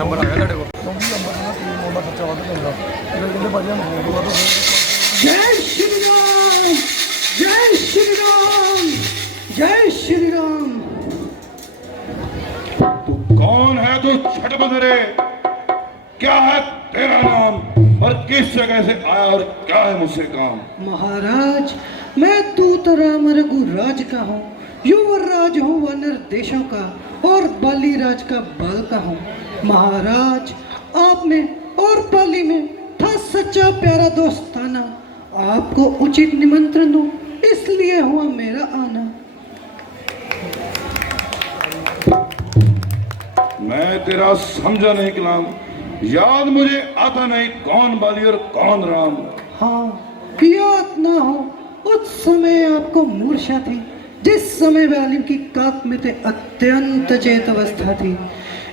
Number ਆ ਗਿਆ ਤੁਹਾਡੇ ਕੋਲ ਕਿਉਂਕਿ ਨੰਬਰ ਨਾਲ ਕੀ ਮੋੜਾ ਖਰਚਾ ਵੱਧ ਪੈਂਦਾ ਫਿਰ ਕਹਿੰਦੇ ਭਾਜੀ ਸਾਨੂੰ ਫੋਨ ਤੋਂ ਵੱਧ जय श्री राम, जय श्री राम, जय श्री राम। तू कौन है? तू छठ बंदरे, क्या है तेरा नाम और किस जगह से आया और क्या है मुझसे काम? महाराज, मैं दूत राम रघुराज का हूँ, युवराज हूँ वानर देशों का और बाली राज का बाल का हूँ। महाराज, आप में और बाली में था सच्चा प्यारा दोस्ताना, आपको उचित निमंत्रण दूं इसलिए हुआ मेरा आना। मैं तेरा समझा नहीं कलाम, याद मुझे आता नहीं कौन बाली और कौन राम। हाँ, याद ना हो उस समय आपको मूर्छा थी, जिस समय वालिम की काक में थे अत्यंत चेत अवस्था थी,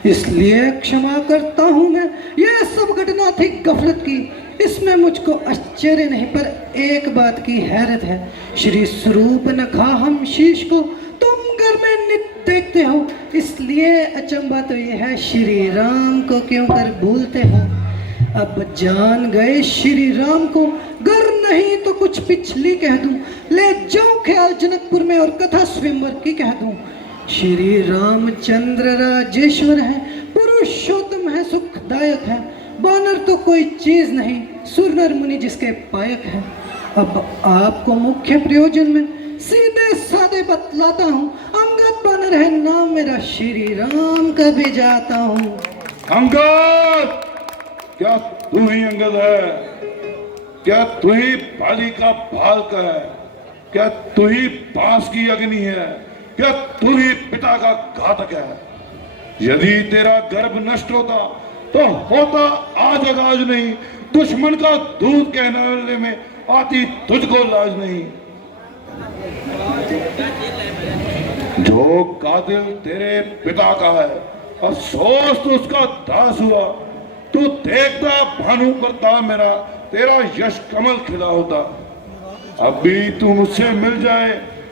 इसलिए क्षमा करता हूँ मैं। यह सब घटना थी गफलत की, इसमें मुझको आश्चर्य नहीं पर एक बात की हैरत है। श्री स्वरूप नखा हम शीश को तुम घर में नित्य देखते हो, इसलिए अचंभा तो यह है श्री राम को क्यों कर भूलते हो। अब जान गए श्री राम को, घर नहीं तो कुछ पिछली कह दूं, ले जाऊं ख्याल जनकपुर में और कथा स्वयंवर की कह दूं। श्री रामचंद्र राजेश्वर है, पुरुषोत्तम है, सुखदायक है, बानर तो कोई चीज नहीं, सुरनर मुनि जिसके पायक है। अब आपको मुख्य प्रयोजन में सीधे साधे बतलाता हूँ, अंगद बानर है नाम मेरा, श्री राम का भी जाता हूँ। अंगद, क्या तू ही अंगद है? क्या तू ही बाली का बाल का है? क्या तू ही पास की अग्नि है? क्या तू ही पिता का घातक है? यदि तेरा गर्भ नष्ट होता तो होता आज अगाज नहीं, दुश्मन का दूध कहने में आती तुझको लाज नहीं। जो कातिल तेरे पिता का है, अफसोस तो उसका दास हुआ। तू देखता भानु करता मेरा, तेरा यश कमल खिला होता। अभी तू मुझसे मिल जाए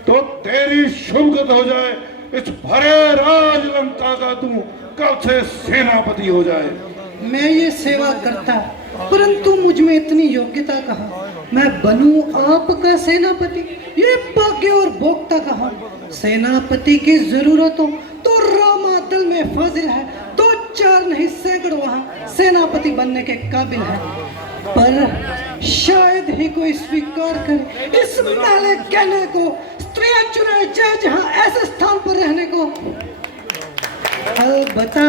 तो तेरी शुभगत हो जाए, इस भरे राज लंका का तू कल से सेनापति हो जाए। मैं ये सेवा करता, परंतु मुझ में इतनी योग्यता कहाँ, मैं बनूं आपका सेनापति, ये भाग्य और भोक्ता कहाँ। सेनापति की जरूरत हो तो रामादल में फाजिल है, दो चार नहीं सैकड़ों वहाँ सेनापति बनने के काबिल है, पर शायद ही कोई स्वीकार करे इस नाले कहने को, स्त्रियां चुने चाहे जहाँ ऐसे स्थान पर रहने को। अलबत्ता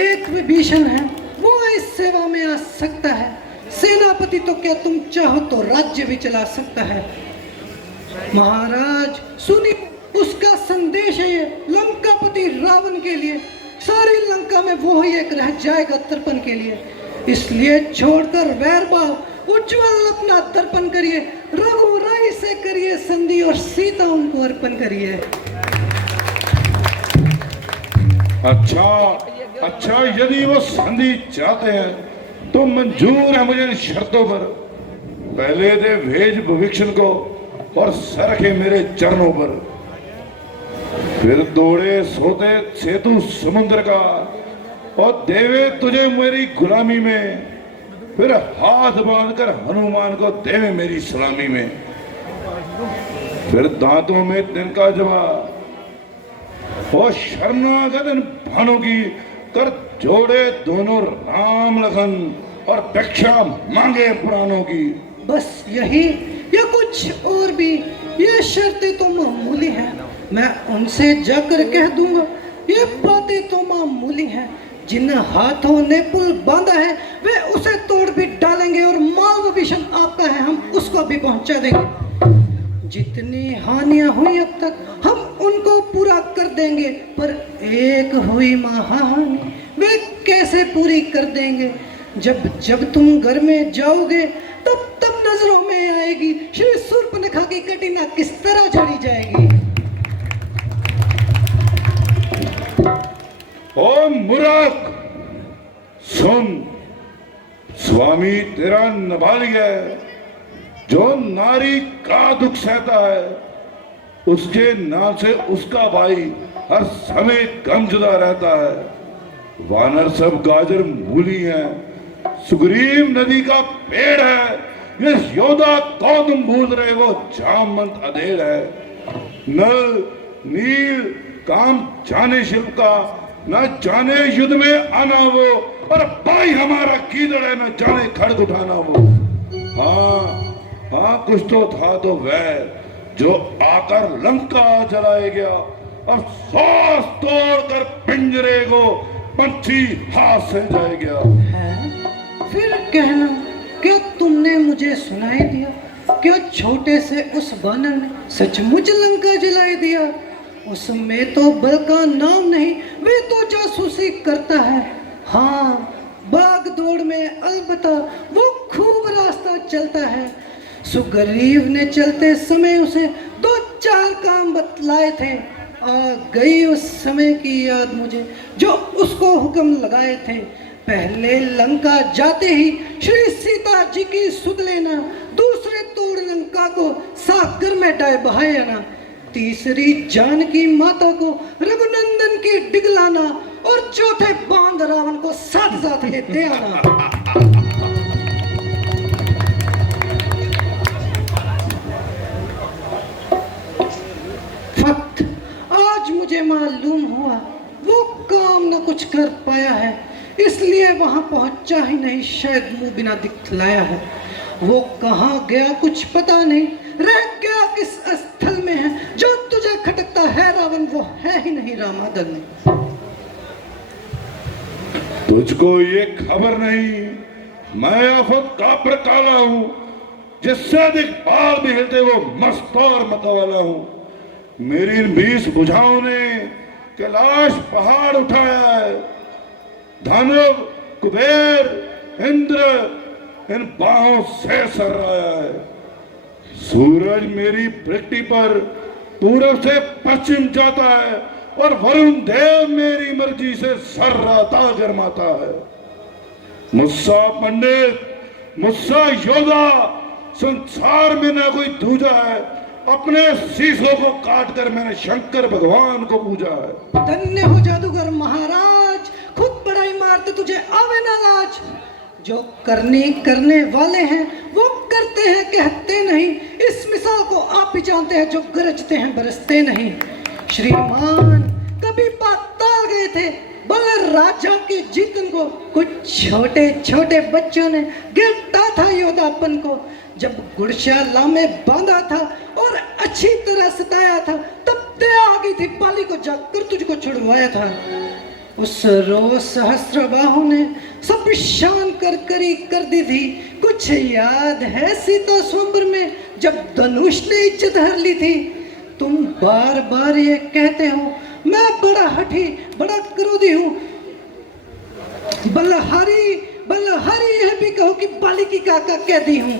एक विभीषण है, वो इस सेवा में आ सकता है। सेनापति तो क्या तुम चाहो तो राज्य भी चला सकता है। महाराज सुनी, उसका संदेश है ये लंकापति रावण के लिए, सारी लंका में वो ही एक रह जाएगा तर्पण के लिए, इसलिए छोड़कर वैर भाव उज्जवल अपना तर्पण करिए, रघुराई से करिए संधि और सीता उनको अर्पण करिए। अच्छा, यदि वो संधि चाहते हैं तो मंजूर है मुझे इन शर्तों पर। पहले दे भेज भविष्य को और सर रखे मेरे चरणों पर, फिर दौड़े सोते सेतु समुद्र का और देवे तुझे मेरी गुलामी में, फिर हाथ बांधकर हनुमान को देवे मेरी सलामी में, फिर दांतों में तिनका जवाब और शर्मनागत इन भानों की कर जोड़े दोनों राम लखन और भिक्षा मांगे पुराणों की। बस यही या कुछ और भी, ये शर्तें तो मामूली हैं, मैं उनसे जाकर कह दूंगा। ये बातें तो मामूली हैं, जिन हाथों ने पुल बांधा है वे उसे तोड़ भी डालेंगे और माल विभीषण आपका है हम उसको भी पहुंचा देंगे। जितनी हानियां हुई अब तक हम उनको पूरा कर देंगे, पर एक हुई महाहानि वे कैसे पूरी कर देंगे। जब जब तुम घर में जाओगे तब तब नजरों में आएगी श्री शूर्पणखा की कटिना किस तरह झड़ी जाएगी। ओ मूर्ख सुन, स्वामी तेरा नाबालिग है, जो नारी का दुख सहता है उसके नाम से उसका भाई हर समय गमजुदा रहता है। वानर सब गाजर मूली हैं, सुग्रीव नदी का पेड़ है, ये योद्धा कौन भूल रहे वो जामवंत अधेड़ है। नल नील काम जाने शिव का, न जाने युद्ध में आना वो, और भाई हमारा कीदड़ है, न जाने खड़ग उठाना वो। हाँ कुछ तो था तो वह जो आकर लंका जलाए गया, अब सांस तोड़कर पिंजरे को पंछी हाथ से जाए गया। है फिर कहना, क्या तुमने मुझे सुनाई दिया? क्या छोटे से उस वानर ने सचमुच लंका जलाए दिया? उसमें तो बल का नाम नहीं, वे तो जासूसी करता है। हाँ, बाग दौड़ में अलबत्ता वो खूब रास्ता चलता है। सुग्रीव ने चलते समय उसे 2-4 काम बतलाए थे। आ गई उस समय की याद मुझे जो उसको हुक्म लगाए थे। पहले लंका जाते ही श्री सीता जी की सुध लेना, दूसरे तोड़ लंका को सागर में डाय बहायना, तीसरी जानकी माता को रघुनंदन की डिगलाना, और चौथे बांध रावण को साथ साथ लेते आना। फक्त आज मुझे मालूम हुआ वो काम न कुछ कर पाया है, इसलिए वहां पहुंचा ही नहीं, शायद मुंह बिना दिखलाया है। वो कहाँ गया कुछ पता नहीं, रह गया किस स्थल में है, जो तुझे खटकता है रावण वो है ही नहीं रामादन में। तुझको ये खबर नहीं, मैं खुद कापर काला हूं, जिससे अधिक बाल भी हिलते वो मस्त और मतवाला हूं। मेरी इन 20 भुजाओं ने कैलाश पहाड़ उठाया है, दानव कुबेर इंद्र इन बाहों से सर्राया है। सूरज मेरी पृथ्वी पर पूरब से पश्चिम जाता है, और वरुण देव मेरी मर्जी से सर्राता गरमाता है। मुस्सा पंडित, मुस्सा योद्धा, संसार में ना कोई दूजा है, अपने शीशों को काट कर मैंने शंकर भगवान को पूजा है। धन्य हो जादूगर महाराज, खुद बड़ाई मारते तुझे आवे ना लाज। जो करने वाले हैं वो करते हैं कहते नहीं, इस मिसाल को आप ही जानते हैं, जो गरजते हैं बरसते नहीं। श्रीमान कभी पाताल गए थे, बल राजा के जीतन को कुछ छोटे छोटे बच्चों ने गिरता था योद्धापन को। जब गुड़शाला में बांधा था और अच्छी तरह सताया था, तब दे आ गई थी बाली को, जाकर तुझको छुड़वाया था। उस रोज सहस्त्रबाहु ने सब शान कर दी थी। कुछ याद है सीता स्वयंवर में जब धनुष ने इज्जत हर ली थी? तुम बार बार ये कहते हो मैं बड़ा हठी बड़ा क्रोधी हूँ। बलहारी बलहारी यह भी कहो कि बाली की काका कैदी हूँ।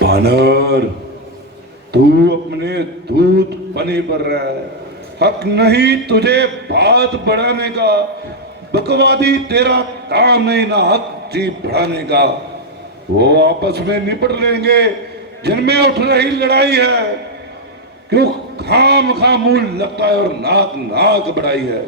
बानर, तू अपने दूध पने पर रहा है, हक नहीं तुझे बात बढ़ाने का, बकवादी तेरा काम नहीं ना हक जी बढ़ाने का। वो आपस में निपट लेंगे जिनमें उठ रही लड़ाई है, क्यों खाम खा मुंह लगता है और नाक नाक बढ़ाई है।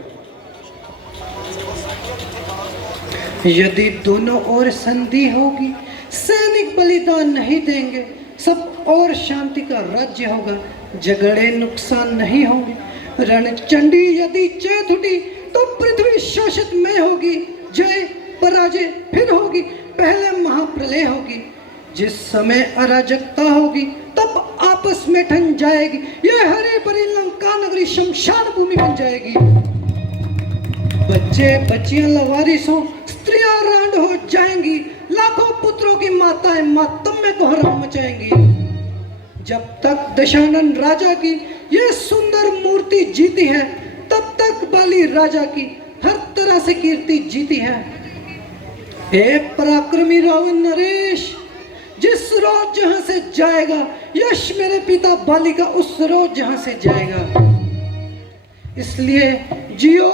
यदि दोनों ओर संधि होगी, सैनिक बलिदान नहीं देंगे, सब और शांति का राज्य होगा, झगड़े नुकसान नहीं होंगे। रणचंडी यदि चेत उठी तो पृथ्वी शोषित में होगी, जय पराजय फिर होगी, पहले महाप्रलय होगी। जिस समय अराजकता होगी तब आपस में ठन जाएगी, यह हरे भरी लंका नगरी शमशान भूमि बन जाएगी। बच्चे बच्चियां लवारिसों, स्त्रियां रांड हो जाएंगी, लाखों पुत्रों की माताएं मातम में कोहराम मचाएंगी। जब तक दशानन राजा की यह सुंदर मूर्ति जीती है, तब तक बाली राजा की हर तरह से कीर्ति जीती है। हे पराक्रमी रावण नरेश, जिस रोज जहां से जाएगा यश मेरे पिता बाली का उस रोज जहां से जाएगा। इसलिए जियो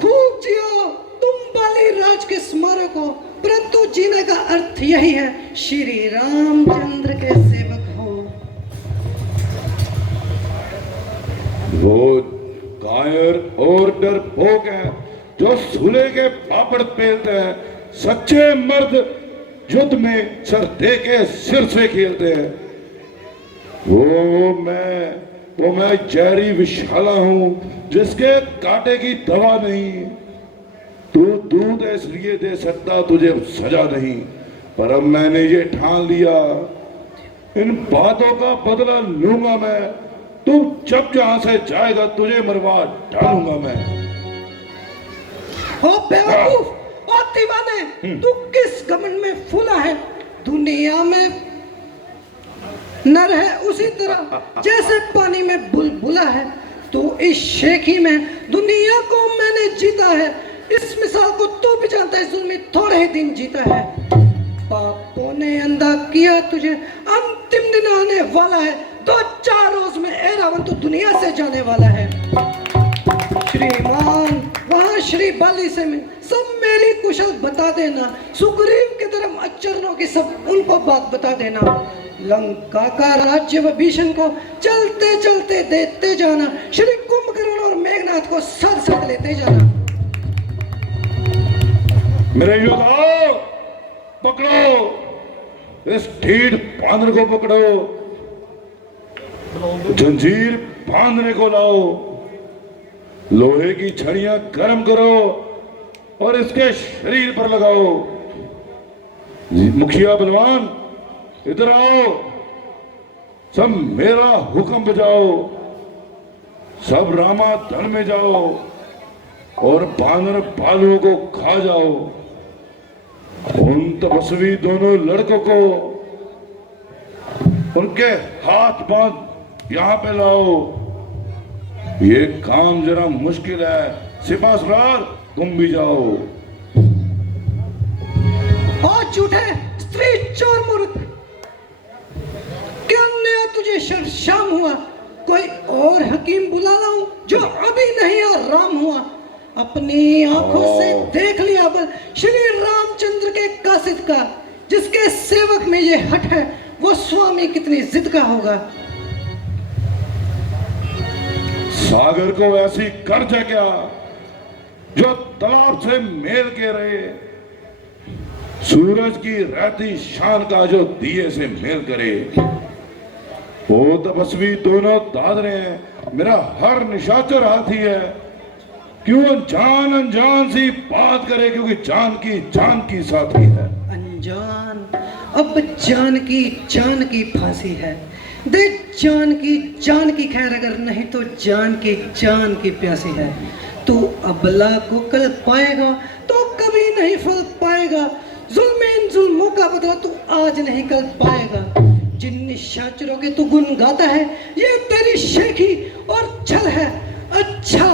खूब जियो तुम बाली राज के स्मारक हो, परंतु जीने का अर्थ यही है श्री रामचंद्र के सेवक हो। वो कायर और डरपोक है जो सूले के पापड़ पेलते हैं। सच्चे मर्द युद्ध में सर दे के सिर से खेलते हैं। वो मैं जहरी विशाला हूं जिसके कांटे की दवा नहीं। तू दूध इसलिए दे सकता तुझे सजा नहीं, पर अब मैंने ये ठान लिया इन बातों का बदला लूंगा मैं। तू जब जहां से जाएगा तुझे मरवा डालूंगा मैं। ओ बेवकूफ, ओ दीवाने, तू किस घमंड में फूला है? दुनिया में नर है उसी तरह जैसे पानी में बुलबुला है। तो इस शेखी में दुनिया को मैंने जीता है। इस मिसाल को तू भी जानता है, जुल्मी थोड़े ही दिन जीता है। पापों ने अंधा किया तुझे, अंतिम दिन आने वाला है। 2-4 रोज में एरावन तो दुनिया से जाने वाला है। श्रीमान वहां श्री बाली से मिल, सब मेरी कुशल बता देना। सुग्रीव के धर्म आचरणों की सब उनको बात बता देना। लंका का राज्य विभीषण को चलते चलते देते जाना। श्री कुंभकर्ण और मेघनाथ को साथ साथ लेते जाना। मेरे योद्धाओं, पकड़ो इस ढीठ बांदर को, पकड़ो जंजीर बांधने को लाओ, लोहे की छड़ियां गर्म करो और इसके शरीर पर लगाओ। मुखिया बलवान इधर आओ, सब मेरा हुक्म बजाओ। सब रामा धन में जाओ और बानर भालुओं को खा जाओ। उन तपस्वी दोनों लड़कों को उनके हाथ बांध यहां पे लाओ। ये काम जरा मुश्किल है। सिपा सलार तुम भी जाओ। और झूठे स्त्री चोर मूर्ख, क्या नया तुझे शर्म हुआ? कोई और हकीम बुला लाऊं जो अभी नहीं आराम हुआ? अपनी आंखों से देख लिया बल श्री रामचंद्र के कासिद का। जिसके सेवक में ये हट है वो स्वामी कितनी जिद का होगा। सागर को ऐसी कर्ज है क्या जो तालाब से मेल के रहे? सूरज की रहती शान का जो दिए से मेल करे। वो तपस्वी दोनों दादरे हैं, मेरा हर निशाचर हाथी है। क्यों अनजान अनजान सी बात करे, क्योंकि जान की साथी है। अनजान अब जान की फांसी है। दे जान की खैर, अगर नहीं तो जान की प्यासी है। तू अबला को कल पाएगा तो कभी नहीं फल पाएगा। जुल्मों का बदला तू आज नहीं कल पाएगा। जिन निशाचरों के तू गुण गाता है ये तेरी शेखी और छल है। अच्छा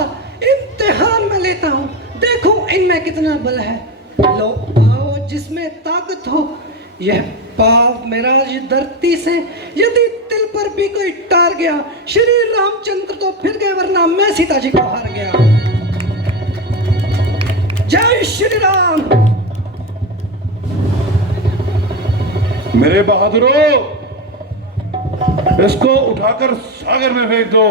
इम्तिहान में लेता हूँ, देखो इनमें कितना बल है। लो आओ जिसमें ताकत हो। यह पाव मेरा धरती से यदि तिल पर भी कोई टार गया, श्री रामचंद्र तो फिर गए, वरना मैं सीता जी को हार गया। जय श्री राम। मेरे बहादुरों, इसको उठाकर सागर में फेंक दो।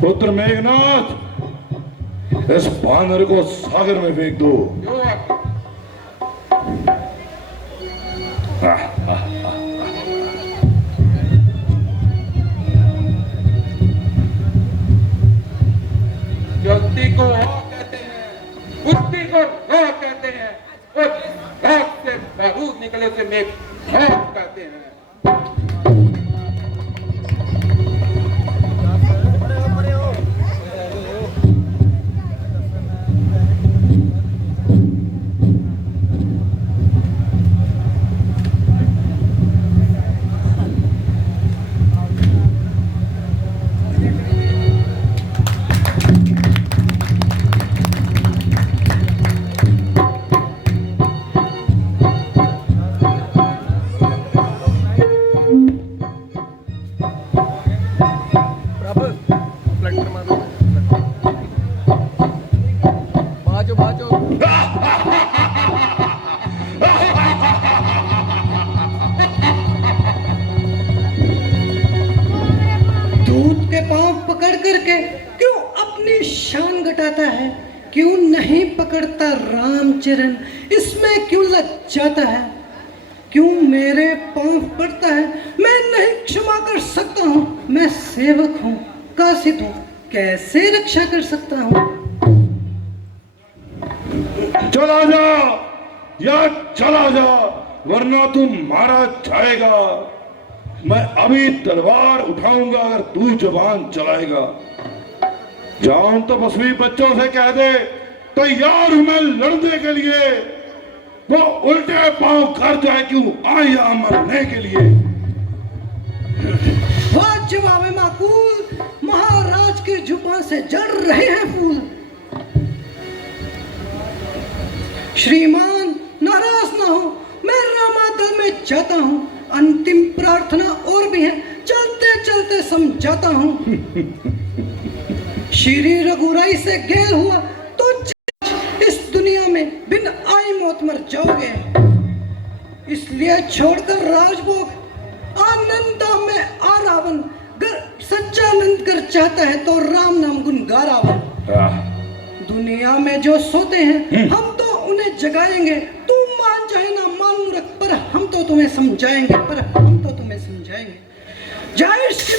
पुत्र मेघनाथ, इस बानर को सागर में फेंक दो। ज्योति को हो कहते हैं, बुद्धि को रो कहते हैं, और आग से बारूद निकले से मेघ कहते हैं। जाता है, क्यों नहीं पकड़ता रामचरण, इसमें क्यों लग जाता है, क्यों मेरे पांव पड़ता है, मैं नहीं क्षमा कर सकता हूँ, मैं सेवक हूँ, कासिद हूँ, कैसे रक्षा कर सकता हूँ। चला जा या चला जा, वरना तू मारा जाएगा। मैं अभी तलवार उठाऊंगा अगर तू जुबान चलाएगा। जाऊं तो बसवी बच्चों से कह दे तैयार हूं मैं लड़ने के लिए, वो उल्टे पांव कर जाए क्यों आया मरने के लिए। वाह जवाब माकूल, महाराज की जुबान से जड़ रहे हैं फूल। श्रीमान नाराज ना हो, मैं रामादल में जाता हूँ, अंतिम प्रार्थना और भी है, चलते चलते समझाता हूँ। श्री रघुराई से गेल हुआ तो इस दुनिया में बिन आई मौत मर जाओगे, इसलिए छोड़कर राजभोग आनंद धाम में आ रावण, गर सच्चा आनंद कर चाहता है तो राम नाम गुण गा रावण। दुनिया में जो सोते हैं हम तो उन्हें जगाएंगे, तू मान चाहे ना मान मूर्ख, पर हम तो तुम्हें समझाएंगे, पर हम तो तुम्हें समझाएंगे। जय श्री